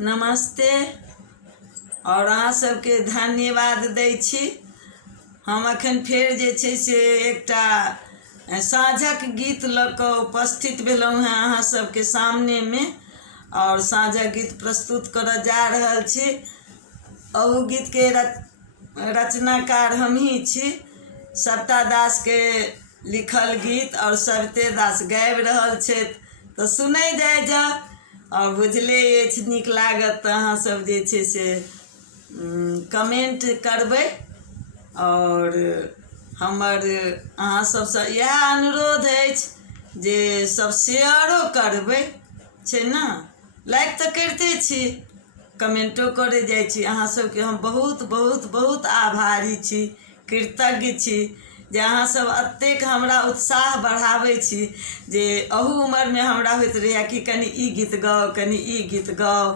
नमस्ते और अहाँ सबके धन्यवाद दै छी। हम अखन फेर जे छै से एकटा साँझक गीत लऽ कऽ उपस्थित भेलहुँ हैं अहाँ सबके सामने में और साँझक गीत प्रस्तुत करऽ जा रहल छी। अहू गीत के रचनाकार हमही छी। सविता दास के लिखल गीत और सविते दास गाबि रहल छथि, तो सुनै जाय जाओ और बुझले अछि नीक लागत तऽ अहाँ सब जे छै से कमेंट करबै और हमर अहाँ सबसँ इएह अनुरोध अछि जे सब शेयरो करबै छै ना। लाइक तऽ करिते छी, कमेंटो करे जाइ छी। अहाँ सबके हम बहुत बहुत बहुत आभारी छी, कृतज्ञ छी जे अहाँ सब एतेक हमरा उत्साह बढ़ाबै छी जे अहू उम्रमे हमरा होइत रहैए कि कनि ई गीत गाओ, कनि ई गीत गाओ,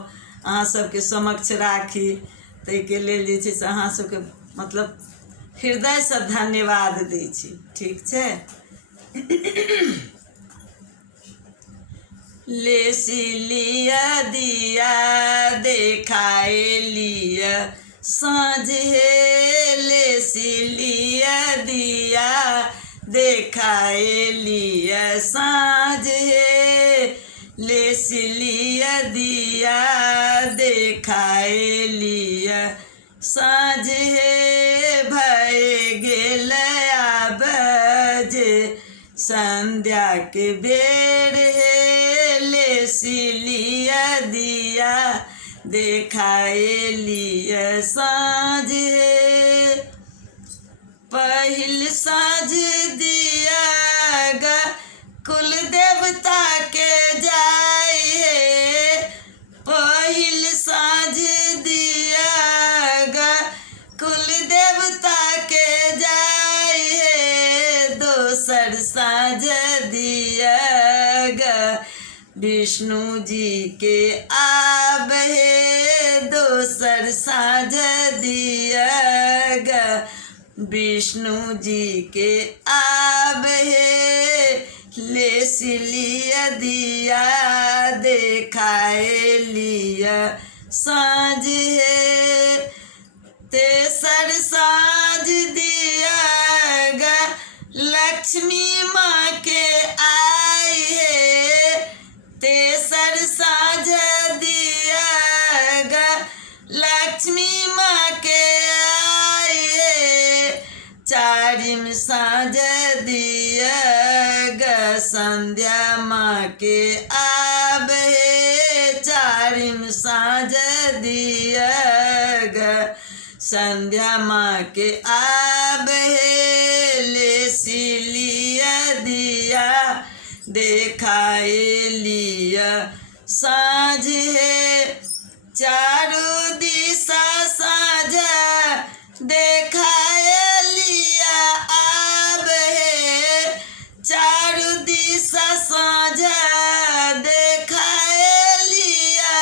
अहाँ सबके समक्ष राखी। ताहिके लेल जे छै से अहाँ सबके मतलब हृदयसँ धन्यवाद दै छी, ठीक छै। लेसी लिया दिया देखाए लिया साँझ है, लेसी लिया दिया देखाए लिया साँझ है, लेसी लिया दिया देखाए लिया साँझ है, भय गेल आब जे संध्या के बेर है, लेसी लिया दिया देखाए लिया साँझ है। पहिल साँझ दिया ग कुल देवता के जाय है, पहिल साँझ दिया ग कुल देवता के जाय है, दोसर साँझ दिया ग विष्णु जी के आब है, दोसर साँझ दिया ग विष्णु जी के आब है, लेसी लिया दिया देखाए लिया साँझ है, तेसर साँझ दिया ग लक्ष्मी माँ के आए है, तेसर साँझ दिया ग लक्ष्मी माँ के आए है, चारिम साँझ दिया ग संध्या माँ के आब है, चारिम साँझ दिया ग संध्या माँ के आब है, लेसी लिया दिया देखाए लिया साँझ है, चारों दिशा साँझ देखाए लिया आब है, चारों दिशा साँझ देखाए लिया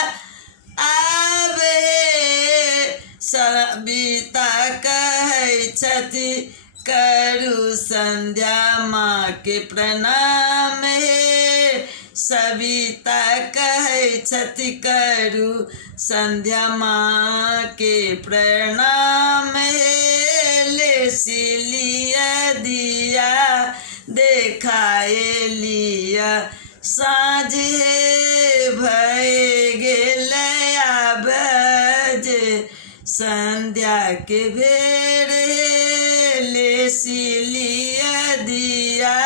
आब है, सविता कहै छथि करू संध्या माँ के प्रणाम है, सविता कहै छथि करू संध्या माँ के प्रणाम है, लेसी लिया दिया देखाए लिया साँझ है, भय गेल आब जे संध्या के बेर है, लेसी लिया दिया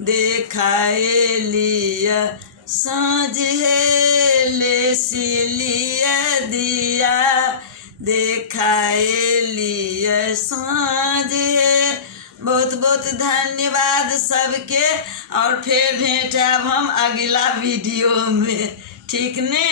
देखाए लिया साँझ है, लेसी लिया दिया देखाए लिया साँझ है। बहुत बहुत धन्यवाद सबके और फिर भेंट आब हम अगला वीडियो में, ठीक ने।